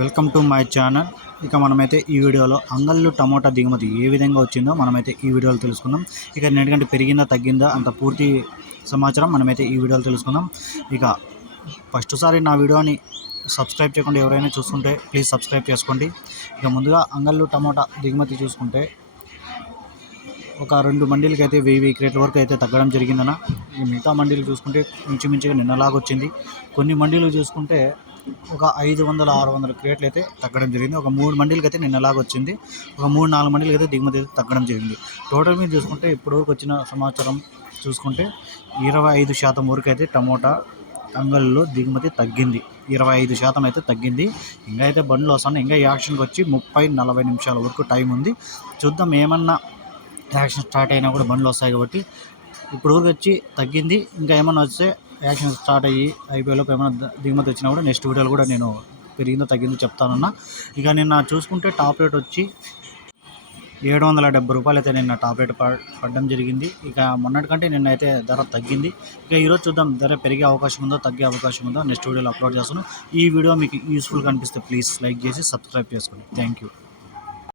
Welcome to my channel. ఇక మనమైతే ఈ వీడియోలో అంగళ్ళు టమోటా దిగుమతి ఏ విధంగా వచ్చిందో మనమైతే ఈ వీడియోలో తెలుసుకుందాం. ఇక ఎందుకంటే పెరిగిందా తగ్గిందా అంత పూర్తి సమాచారం మనమైతే ఈ వీడియోలో తెలుసుకుందాం. ఇక ఫస్ట్ సారి నా వీడియోని సబ్స్క్రైబ్ చేయకుండా ఎవరైనా చూస్తుంటే ప్లీజ్ సబ్స్క్రైబ్ చేసుకోండి. ఇక ముందుగా అంగళ్ళు టమోటా దిగుమతి చూసుకుంటే ఒక రెండు మండీలకి అయితే వెయ్యి వెయ్యి క్రేట్ల వరకు అయితే తగ్గడం జరిగిందన్న. మిగతా మండీలు చూసుకుంటే ఇంచుమించుగా నిన్నలాగా వచ్చింది. కొన్ని మండీలు చూసుకుంటే ఒక ఐదు వందల ఆరు వందల క్రేట్లు అయితే తగ్గడం జరిగింది. ఒక మూడు మండీలకి అయితే నిన్నలాగా వచ్చింది. ఒక మూడు నాలుగు మండీలకి అయితే దిగుమతి అయితే తగ్గడం జరిగింది. టోటల్ మీద చూసుకుంటే ఇప్పటివరకు వచ్చిన సమాచారం చూసుకుంటే ఇరవై ఐదు శాతం వరకు అయితే టమోటా అంగళ్ళలో దిగుమతి తగ్గింది. ఇరవై ఐదు శాతం అయితే తగ్గింది. ఇంకా అయితే బండ్లు వస్తాను ఇంకా యాక్షన్కి వచ్చి ముప్పై నలభై నిమిషాల వరకు టైం ఉంది. చూద్దాం ఏమన్నా యాక్షన్ స్టార్ట్ అయినా కూడా బండ్లు వస్తాయి కాబట్టి. ఇప్పుడు ఊరికి వచ్చి తగ్గింది. ఇంకా ఏమన్నా వస్తే యాక్షన్ స్టార్ట్ అయ్యి అయిపోయేలోపు ఏమైనా దిగుమతి వచ్చినా కూడా నెక్స్ట్ వీడియోలో కూడా నేను పెరిగిందో తగ్గిందో చెప్తానన్నా. ఇక నిన్న చూసుకుంటే టాప్ రేట్ వచ్చి ఏడు వందల డెబ్బై రూపాయలు అయితే నిన్న టాప్ రేట్ పడడం జరిగింది. ఇక మొన్నటి కంటే నిన్న అయితే ధర తగ్గింది. ఇక ఈరోజు చూద్దాం ధర పెరిగే అవకాశం ఉందో తగ్గే అవకాశం ఉందో. నెక్స్ట్ వీడియోలో అప్లోడ్ చేస్తాను. ఈ వీడియో మీకు యూస్ఫుల్గా అనిపిస్తే ప్లీజ్ లైక్ చేసి సబ్స్క్రైబ్ చేసుకోండి. Thank you.